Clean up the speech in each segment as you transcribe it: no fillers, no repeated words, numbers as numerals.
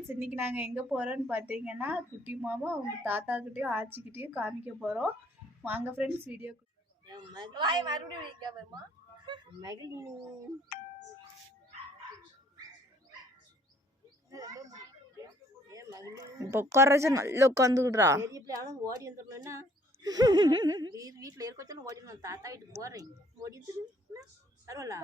Friends, இன்றைக்கி நாங்கள் எங்கே போகிறோன்னு பார்த்தீங்கன்னா குட்டி மாமா அவங்க தாத்தாக்கிட்டேயும் ஆச்சிக்கிட்டேயும் காமிக்க போகிறோம். வாங்க ஃப்ரெண்ட்ஸ் வீடியோ இப்போ உட்காராச்சு நல்லா உட்காந்துக்கிட்றா. ஓடி வந்துடணும்னா வீட்டில் இருக்கச்சாலும் ஓடிடணும். தாத்தா வீட்டுக்கு போகிறேன் ஓடி பரவாயில்ல.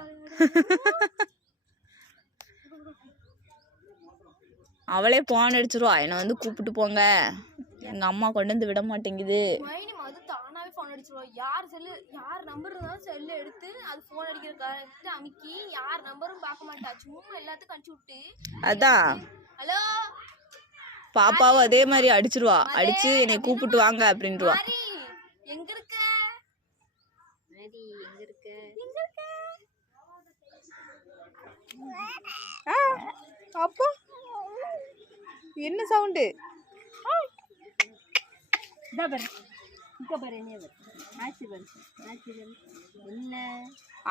அவளே போன் அடிச்சிருவா, என்னை வந்து கூப்பிட்டு போங்க, எங்கள் அம்மா கொண்டு வந்து விட மாட்டேங்குது. தானாவே ஃபோன் அடிச்சிருவோம். யார் செல்லு யார் நம்பர் இருந்தாலும் செல்லு எடுத்து அது ஃபோன் அடிக்கிறதுக்கு அமுக்கி யார் நம்பரும் பார்க்க மாட்டா. சும்மா எல்லாத்துக்கும் அனுப்பிச்சு விட்டு அதான் ஹலோ பாப்பாவும் அதே மாதிரி அடிச்சிருவா. அடிச்சு என்னை கூப்பிட்டு வாங்க அப்படின்ட்டுவா. எங்க இருக்க எங்க இருக்க எங்க இருக்க அப்போ என்ன சவுண்டு?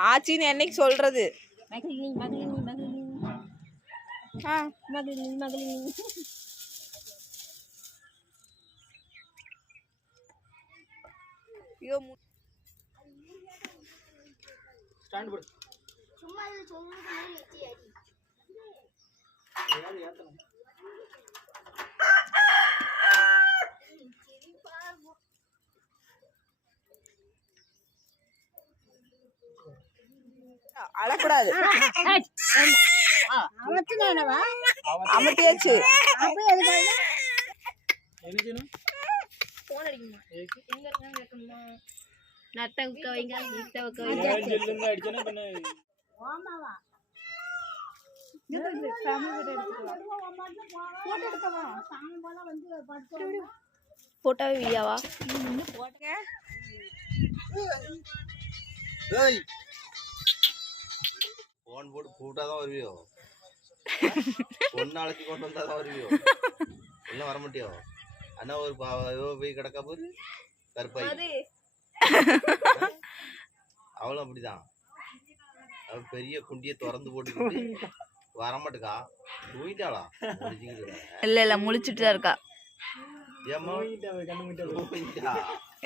ஆச்சின்னு என்னைக்கு சொல்றது? அழக்கூடாது. அமட்டியாச்சு. ஃபோன் அடிக்குமா? எங்க இருக்கான்னு கேட்கணுமா? நட்டை உட்க வைங்க, நீட்டை உட்க வைங்க. போட்டாவே வீடியோவா போட்டுங்க. போன் போட்டு கூட்டாதான் வருவியோ? பொண்ணு அழைச்சி கொண்டு வந்தாதான் வருவியோ? எல்லாம் வர மாட்டியோ? அண்ணா ஒரு போய் கிடக்கா போது கருப்பாய். அவளும் அப்படிதான். அவ பெரிய குண்டிய திறந்து போட்டுக்கிட்டு வரமாட்டுக்கா. தூங்கிட்டாளா? இல்ல இல்ல முழிச்சுட்டு தான் இருக்கா.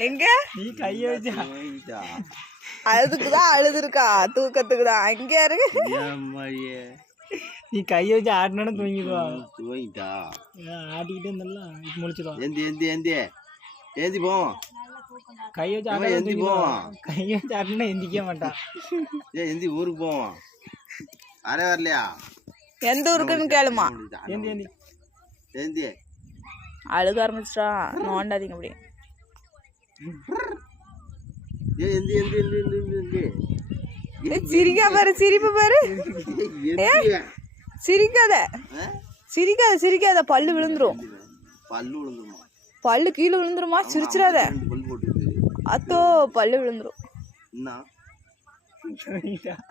எங்க நீ கைய வச்சா அதுக்குதான் அழுதுருக்கா, தூக்கத்துக்குதான். அங்க இருக்கு. நீ கைய வச்சு ஆட்டினா தூங்கிடுவா. தூங்கிட்டா ஆட்டிக்கிட்டே இருந்தாலும் முடிச்சிடுவா. ஏந்தி ஏந்தி ஏந்தி ஏந்தி போவோம். கைய வச்சு ஆட்டா எந்தி போவோம். கைய வச்சு ஆட்டினா எந்திக்க மாட்டான். எந்தி ஊருக்கு போவோம். அரே வரலையா? எந்த ஊருக்குன்னு கேளுமா. ஏந்தி ஏந்தி ஏந்தி அழுக ஆரம்பிச்சிட்டா. நோண்டாதீங்க அப்படி. ஏந்தி ஏந்தி ஏந்தி சிரிக்கா பாரு, சிரிப்பு பாரு. சிரிக்காத சிரிக்காத சிரிக்காத, பல்லு விழுந்துரும். பல்லு விழுந்துருமா? பல்லு கீழே விழுந்துருமா? சிரிச்சிடாத. அத்தோ பல்லு விழுந்துரும்.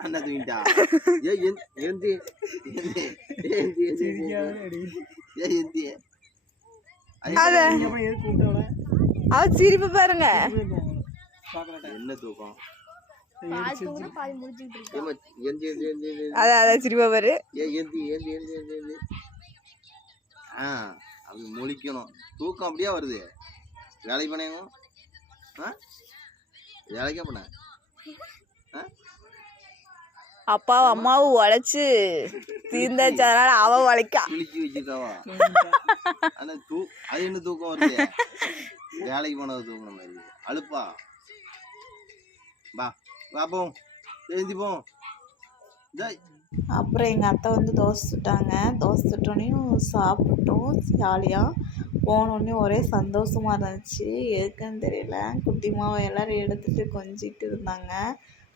அண்ணா தூங்கிட்டா. ஏந்தி அவ சிரிப்பு பாருங்க. என்ன தூக்கம்? அதான் சிரிப்பா பாரு. அப்படி முழிக்கணும். தூக்கம் அப்படியே வருது. வேலைக்கு பண்ணேங்க. வேலைக்கே பண்ண அப்பாவும் அம்மாவும் உழைச்சு தீர்ந்தாச்சு, அதனால அவ உழைக்கா. குளிச்சு வச்சுட்டாவா? ஆனா அது என்ன தூக்கம் வருது? வேலைக்கு போனது தூங்கின மாதிரி அழுப்பா. வா வா போம், எழுந்தி போம். அப்புறம் எங்கள் அத்தை வந்து தோசை சுட்டாங்க. தோசை சுட்டோன்னையும் சாப்பிட்டோம். ஜாலியாக போனோடனே ஒரே சந்தோஷமாக இருந்துச்சு. எதுக்குன்னு தெரியல. குட்டி மாவை எல்லோரும் எடுத்துகிட்டு கொஞ்சிட்டு இருந்தாங்க.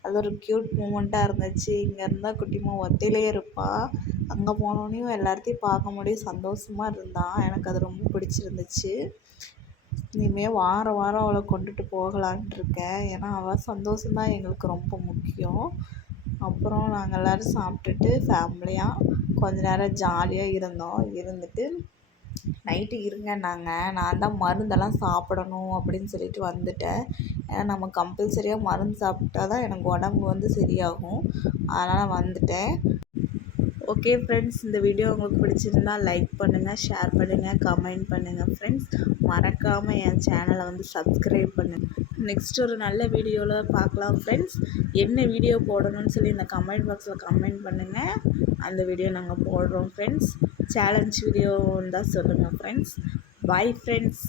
அது ஒரு க்யூட் மூமெண்ட்டாக இருந்துச்சு. இங்கே இருந்தால் குட்டி மாவை ஒத்தையிலே இருப்பாள். அங்கே போனோடனையும் எல்லாத்தையும் பார்க்க முடியும், சந்தோஷமாக இருந்தான். எனக்கு அது ரொம்ப பிடிச்சிருந்துச்சு. இனிமேல் வாரம் வாரம் அவளை கொண்டுட்டு போகலான்ட்டு இருக்கேன். ஏன்னா அவள் சந்தோஷம்தான் எங்களுக்கு ரொம்ப முக்கியம். அப்புறம் நாங்கள் எல்லோரும் சாப்பிட்டுட்டு ஃபேமிலியாக கொஞ்ச நேரம் ஜாலியாக இருந்துட்டு நைட்டு இருங்கன்னாங்க. நான் தான் மருந்தெல்லாம் சாப்பிடணும் அப்படின்னு சொல்லிட்டு வந்துட்டேன். ஏன்னா நம்ம கம்பல்சரியாக மருந்து சாப்பிட்டா தான் எனக்கு உடம்பு வந்து சரியாகும். அதனால் வந்துட்டேன். ஓகே ஃப்ரெண்ட்ஸ், இந்த வீடியோ உங்களுக்கு பிடிச்சிருந்தா லைக் பண்ணுங்கள், ஷேர் பண்ணுங்கள், கமெண்ட் பண்ணுங்கள் ஃப்ரெண்ட்ஸ். மறக்காமல் என் சேனலை வந்து சப்ஸ்கிரைப் பண்ணுங்கள். நெக்ஸ்ட் ஒரு நல்ல வீடியோவில் பார்க்கலாம் ஃப்ரெண்ட்ஸ். என்ன வீடியோ போடணும்னு சொல்லி இந்த கமெண்ட் பாக்ஸில் கமெண்ட் பண்ணுங்கள். அந்த வீடியோ நாங்கள் போடுறோம் ஃப்ரெண்ட்ஸ். சேலஞ்ச் வீடியோ இருந்தால் சொல்லுங்கள் ஃப்ரெண்ட்ஸ். Bye friends.